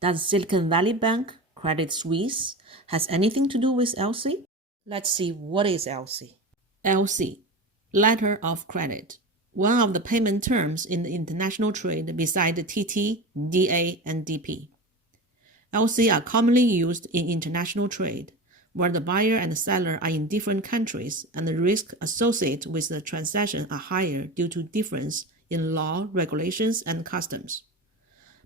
Does Silicon Valley Bank, Credit Suisse, has anything to do with LC? Let's see what is LC. LC, Letter of Credit, one of the payment terms in the international trade beside the TT, DA, and DP. LC are commonly used in international trade, where the buyer and the seller are in different countries and the risks associated with the transaction are higher due to difference in law, regulations, and customs.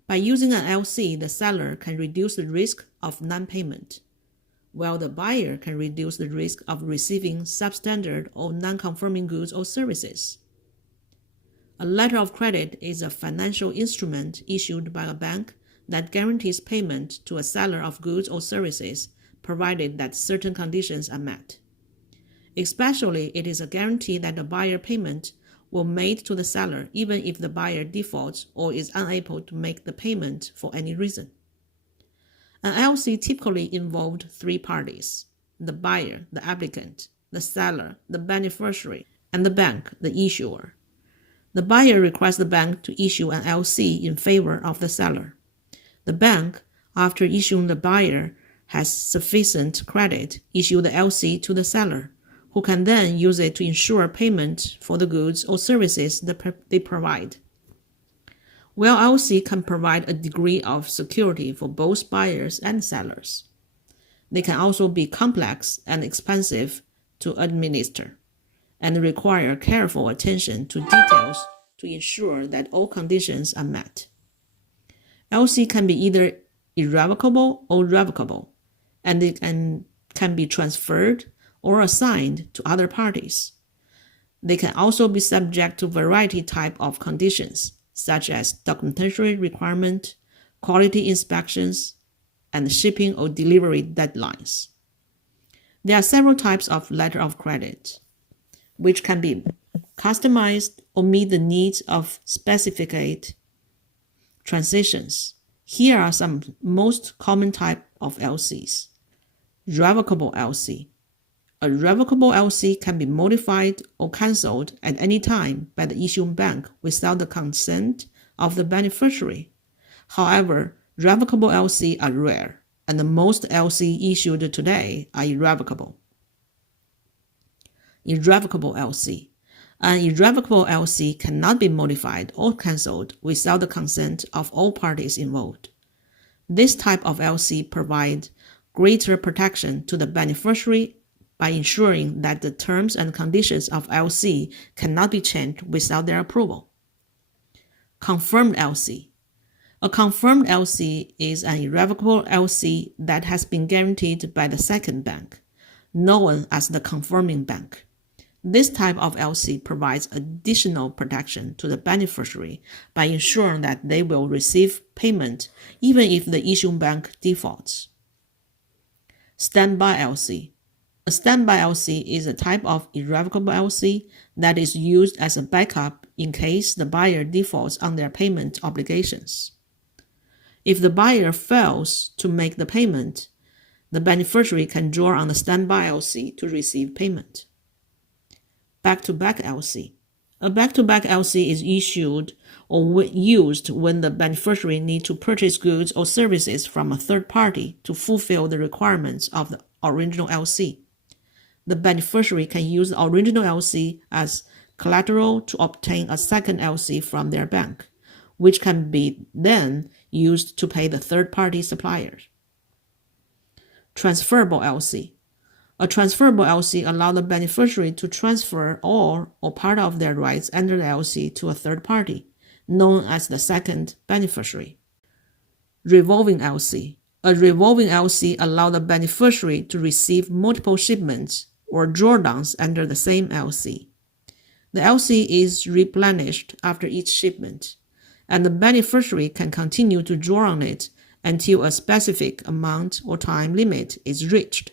By using an LC, the seller can reduce the risk of non-payment, while the buyer can reduce the risk of receiving substandard or non-conforming goods or services. A letter of credit is a financial instrument issued by a bank that guarantees payment to a seller of goods or services, provided that certain conditions are met. Especially, it is a guarantee that the buyer payment will be made to the seller even if the buyer defaults or is unable to make the payment for any reason. An LC typically involved three parties: the buyer, the applicant, the seller, the beneficiary, and the bank, the issuer. The buyer requests the bank to issue an LC in favor of the seller. The bank, after issuing the buyer, has sufficient credit, issue the LC to the seller, who can then use it to ensure payment for the goods or services that they provide. While LC can provide a degree of security for both buyers and sellers, they can also be complex and expensive to administer and require careful attention to details to ensure that all conditions are met. LC can be either irrevocable or revocable, and it can be transferred or assigned to other parties. They can also be subject to variety type of conditions, such as documentary requirement, quality inspections, and shipping or delivery deadlines. There are several types of letter of credit, which can be customized or meet the needs of specific transitions. Here are some most common type of LCs. Revocable LC. A revocable LC can be modified or cancelled at any time by the issuing bank without the consent of the beneficiary. However, revocable LC are rare, and the most LC issued today are irrevocable. Irrevocable LC. An irrevocable LC cannot be modified or cancelled without the consent of all parties involved. This type of LC provides greater protection to the beneficiary by ensuring that the terms and conditions of LC cannot be changed without their approval. Confirmed LC. A confirmed LC is an irrevocable LC that has been guaranteed by the second bank, known as the confirming bank. This type of LC provides additional protection to the beneficiary by ensuring that they will receive payment even if the issuing bank defaults. Standby LC. A standby LC is a type of irrevocable LC that is used as a backup in case the buyer defaults on their payment obligations. If the buyer fails to make the payment, the beneficiary can draw on the standby LC to receive payment. Back-to-back LC. A back-to-back LC is issued or used when the beneficiary needs to purchase goods or services from a third party to fulfill the requirements of the original LC. The beneficiary can use the original LC as collateral to obtain a second LC from their bank, which can be then used to pay the third-party suppliers. Transferable LC. A transferable LC allows the beneficiary to transfer all or part of their rights under the LC to a third party, known as the second beneficiary. Revolving LC. A revolving LC allows the beneficiary to receive multiple shipments or drawdowns under the same LC. The LC is replenished after each shipment, and the beneficiary can continue to draw on it until a specific amount or time limit is reached.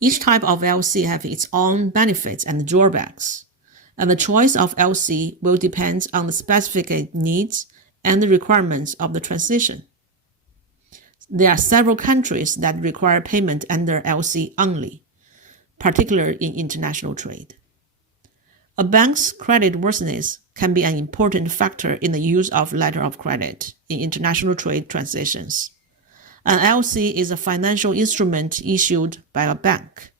Each type of LC has its own benefits and drawbacks, and the choice of LC will depend on the specific needs and the requirements of the transition. There are several countries that require payment under LC only, particularly in international trade. A bank's credit worthiness can be an important factor in the use of letter of credit in international trade transactions. An LC is a financial instrument issued by a bank,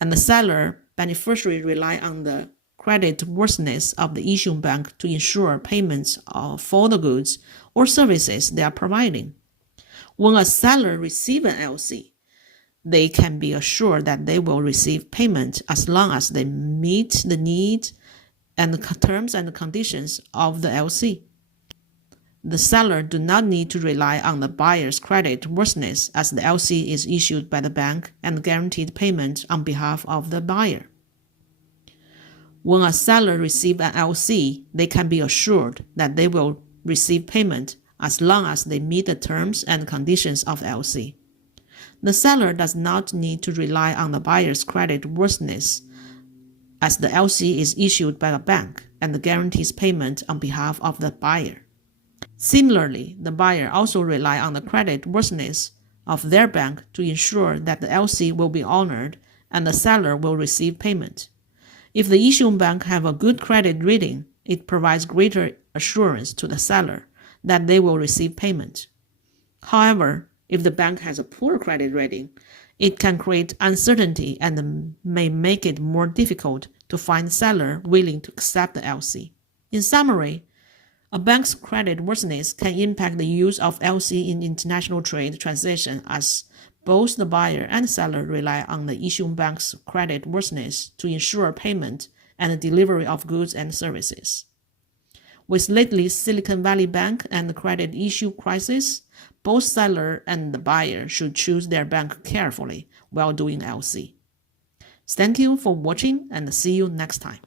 and the seller beneficiary rely on the credit worthiness of the issuing bank to ensure payments for the goods or services they are providing. When a seller receives an LC, they can be assured that they will receive payment as long as they meet the needs and the terms and conditions of the LC. The seller do not need to rely on the buyer's credit worthiness as the LC is issued by the bank and guaranteed payment on behalf of the buyer. When a seller receives an LC, they can be assured that they will receive payment as long as they meet the terms and conditions of the LC. The seller does not need to rely on the buyer's credit worthiness as the LC is issued by a bank and guarantees payment on behalf of the buyer. Similarly, the buyer also rely on the credit worthiness of their bank to ensure that the LC will be honored and the seller will receive payment. If the issuing bank have a good credit rating, it provides greater assurance to the seller that they will receive payment. However, if the bank has a poor credit rating, it can create uncertainty and may make it more difficult to find a seller willing to accept the LC. In summary, a bank's credit worthiness can impact the use of LC in international trade transactions as both the buyer and seller rely on the issuing bank's credit worthiness to ensure payment and the delivery of goods and services. With lately Silicon Valley Bank and the credit issue crisis, both seller and the buyer should choose their bank carefully while doing LC. Thank you for watching and see you next time.